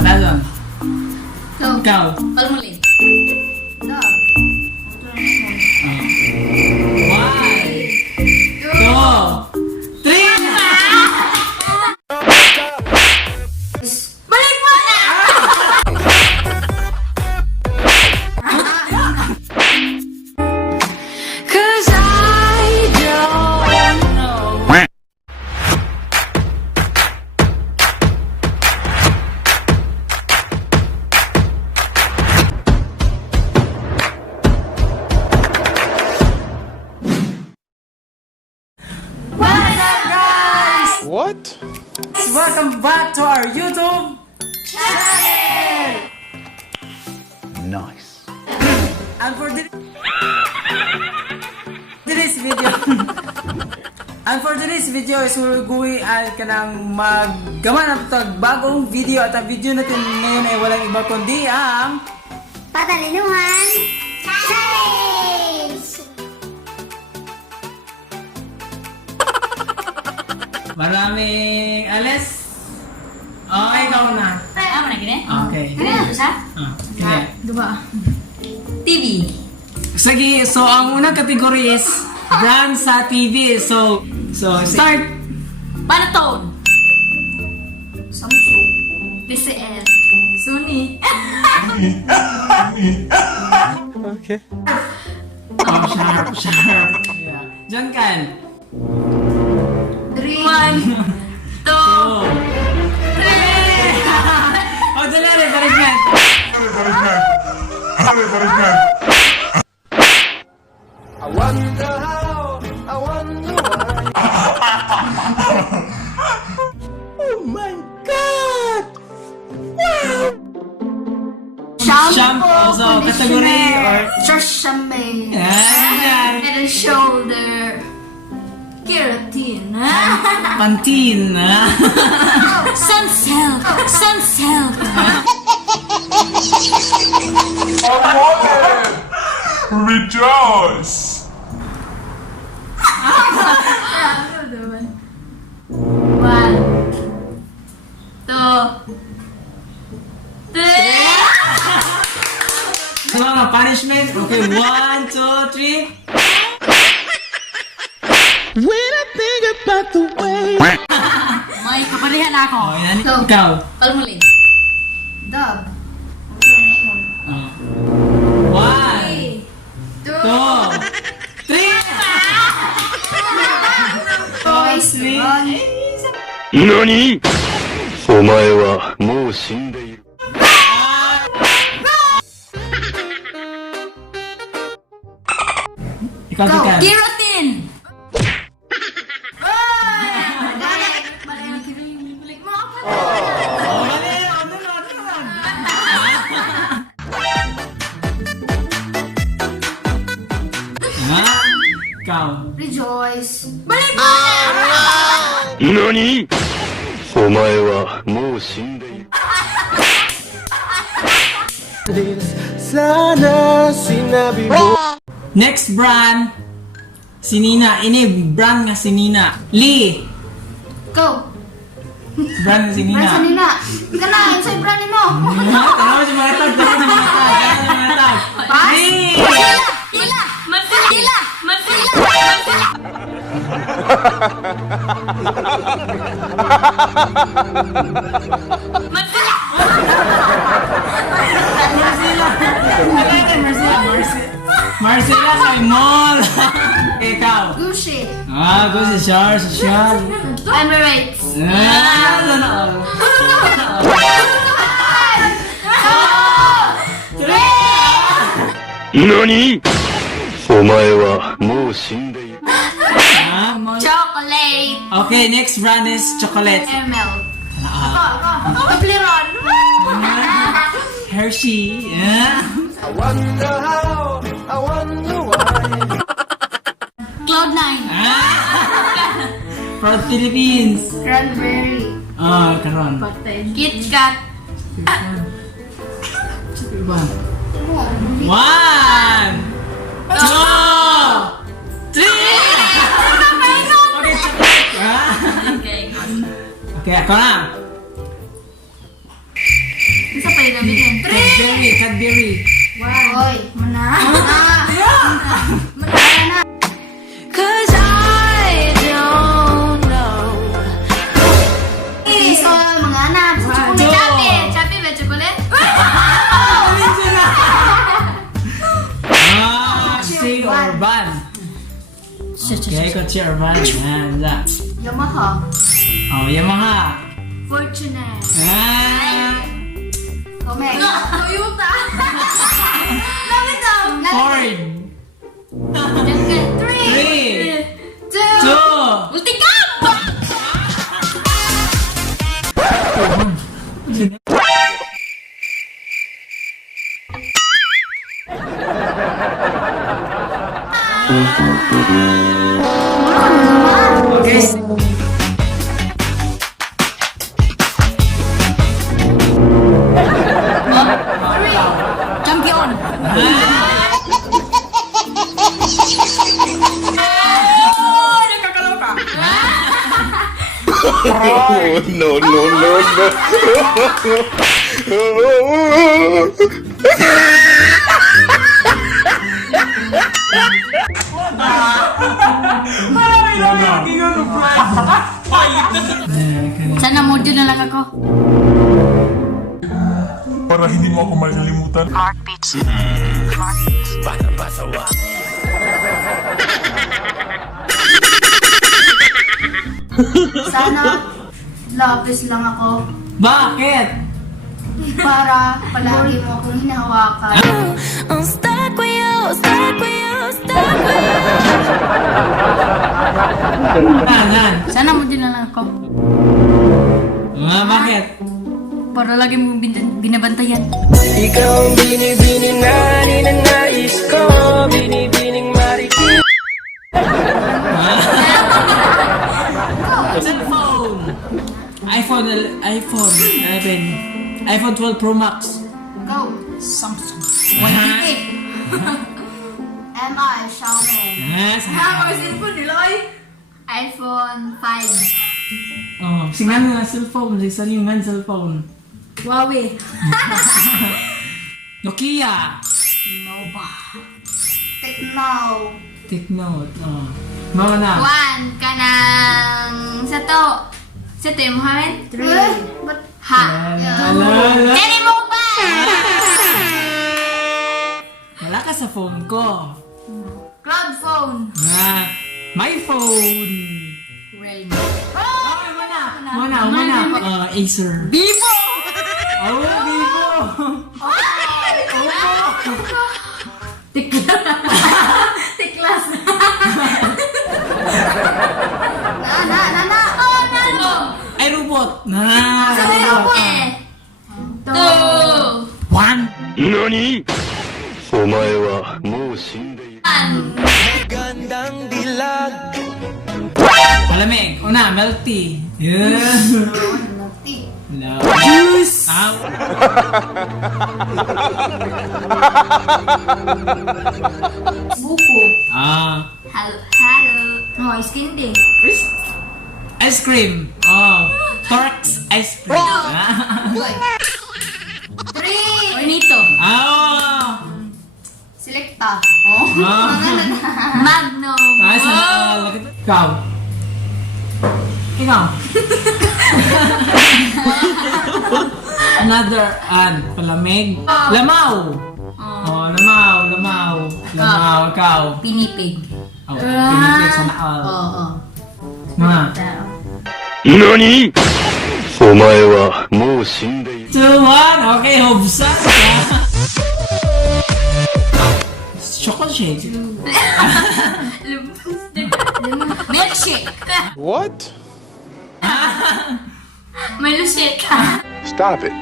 Last one. Go. Ikaw. Palmuli. Dog. One, two, three. Balik mo na! Cause I don't know. What? Welcome back to our YouTube channel. Nice. And for today's video, is we're going kanang maggawa ng bagong video at ang video natin ngayon ay walang iba kundi ang Patalinuhan Challenge! maraming alis. Okay, ikaw na. Ano na gini? Okay. Gini na siya? Sige. Diba? TV. Sige, so ang unang kategory is brand sa TV. So start. Panatone. Samsung. TCL. Sony. Okay. Oh, sharp. Yeah. Diyan kan. 1, 2, 3. Oh, dali, balik na. Shampoo, so category or Tresemme. Ayan. Head and shoulder. Keratin. Pantene. Sunsilk. Sunsilk. Rejoice! One, two, three. So, mga punishment. Okay, 1, 2, 3. May kapalihan ako. Oh, yan. So, Ikaw. palmuli. Dog. Oh. 1, 2, 3. Toys. NANI?! お前はもう死んでいる。 Ikaw, Go. Tikan. Keratin. Oh, mali. Ano na. Ha? Ikaw. Rejoice. Balik mo NANI?! お前はもう死んでいる。 Sana sinabi mo Next brand. Si Nina. Ini brand nga si Nina. Lee. Go. Brand nga si Nina. Brand Nina. Ika na, insay brand mo. Tanaw si mga tag. Lee. Tila. Mansila. Marcela sa mall. Ikaw. Gucci. Gusto siya. Emirates. NANI?! お前はもう死んでいる。 Chocolate. Okay, next brand is chocolate. Caramel. Toblerone. Hershey. I wonder how, I wonder why Cloud9. Proud Philippines. Cranberry. Karon. KitKat. One, two, three. Okay, chocolate. Okay. Okay, ako na. Bigyan. Cadbury. Hoy. Mana. Cause I don't know. So, mga anak. Chocolate. Chappy ba chocolate? Si Orban. Okay, ko si Orban. Yan, da. Yamaha. Oh, Yamaha. Fortuner. Ah, Toyota. Lapit daw. Ford. Three. 2. Ultikam! Okay. Champion. Oh, no, no, no, no. Sana module na lang ako. Para hindi mo ako malilimutan. Sana lapis lang ako Bakit? para palagi mo akong hinahawakan. I'm stuck with you, stuck with you, stuck with you. Nan. Sana module na lang ako Bakit? para lagi mo binabantayan. Ikaw ang binibining na ninanais ko. Binibining marikit. Cellphone. iPhone 11. iPhone 12 Pro Max. Go. Samsung. 128. MI Xiaomi. Cellphone nila ay iPhone 5. Oh, singan nga cellphone, singan cellphone. Huawei. Nokia. Nova. Tecno. Technote. Oh. Mama na. One ka ng sato. Sato yung Mohamed? Three. Ha. Wala. Kani mo ko ba? Wala ka sa phone ko. Cloud phone. My phone. Realme. Oh, Mana. Acer. Vivo. Oh, Vivo. Tiklas. Na. Oh, nano. Ay, robot. Sabi ko eh. Two. 1. 何お前はもう死んでいる。 Gandang dilag. Malamig. Una, melty. Yeah. Tea. No. Juice. Buko. Hello. Oh, skin day. Ice cream. Oh. Torx ice cream. Three. Bonito. Oh. Selecta. Oh. Magnum. Ikaw. Another palamig. Lamaw. Oh, lamaw. Ikaw. Pinipig. Oh, pinipig sa naal. Oo. Mga. 何お前はもう死んでいる。 2, 1. Okay, hubsan. Chocolate shake. Milkshake. What? Milkshake. Stop it.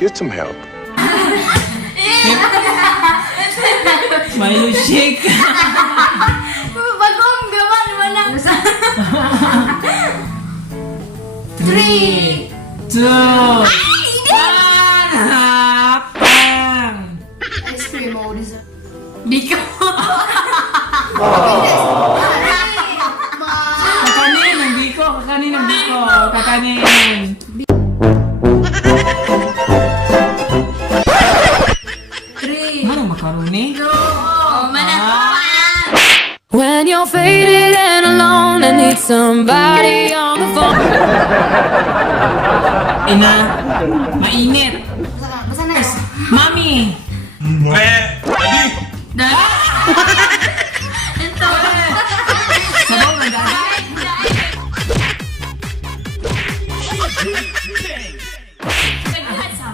Get some help. Milo shake. Bagong gawan mo na. 3. 2, 1. Pang. Ice cream mo. Biko. Kakanin ang biko. Kakanin. somebody on the phone. Ina, mainit. Basta na yun. Mami! Ito. Sabaw na dahil.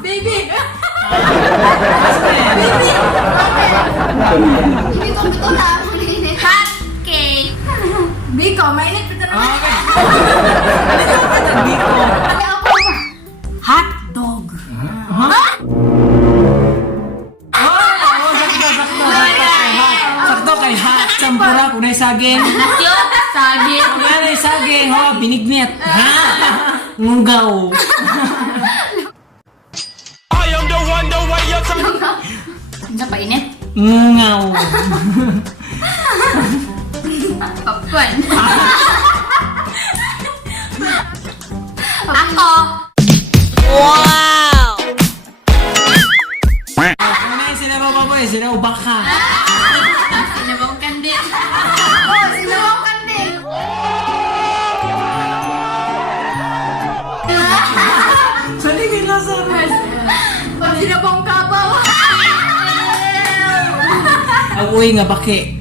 Baby! Bito lang. Hot cake! Biko, mainit ito naman. Okay. Ano ka nandito? Hot dog. Sakto kay hot. Sampura, kunay saging. Cute! Sagi. Kunay saging. Ho, binignit. Ha? Ngugaw. I am the one, the way you're Ano pa init? Ngaw. Popcorn. Ako. Kunay sila bababoy. Sila ubaka. Sinabang kandil. Sinawang kandil. Saligin na sa Sinabang kabaw. Awoy nga baki.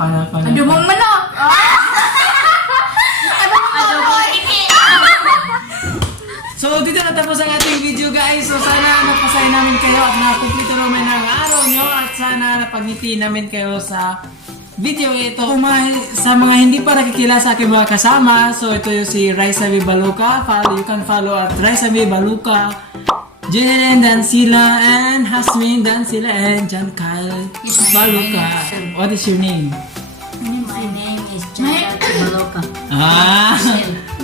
Pana. Adumong mano. Adumong iki. So, dito natapos ang ating video guys. So, sana napasaya namin kayo at nakakumplito naman ang araw nyo at sana napagngiti namin kayo sa video ito. Kung sa mga hindi pa nakikilala sa aking mga kasama, so ito yung si Raisa V. Baluca. You can follow at Raisa V. Baluca, Jalen Dancila, and Hasmin Dancila, and John Kyle Baluca. What is your name? My name is Jada Baloka. Ah!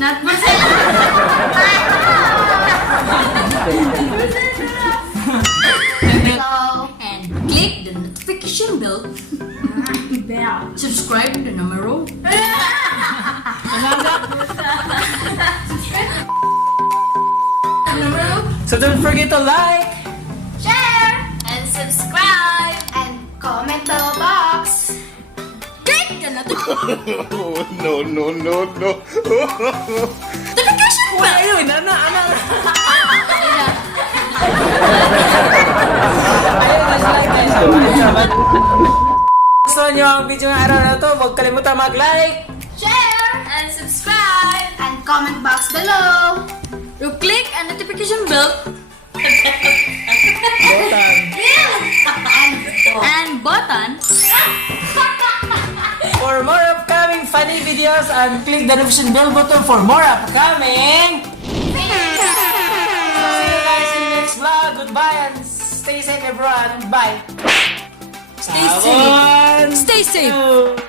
Not Marcel. And click the notification bell. Subscribe to the numero. So don't forget to like, Share. And subscribe. And comment the box. Click the notification No, no, no, no. bell. ayun, ano. Gusto nyo ang video ng araw na to, huwag kalimutan mag-like, Share. And subscribe. And comment box below. You click the notification bell. And button. for more upcoming funny videos, and click the notification bell button for more upcoming. So see you guys in the next vlog. Goodbye and stay safe everyone. Bye. Stay safe. Stay safe.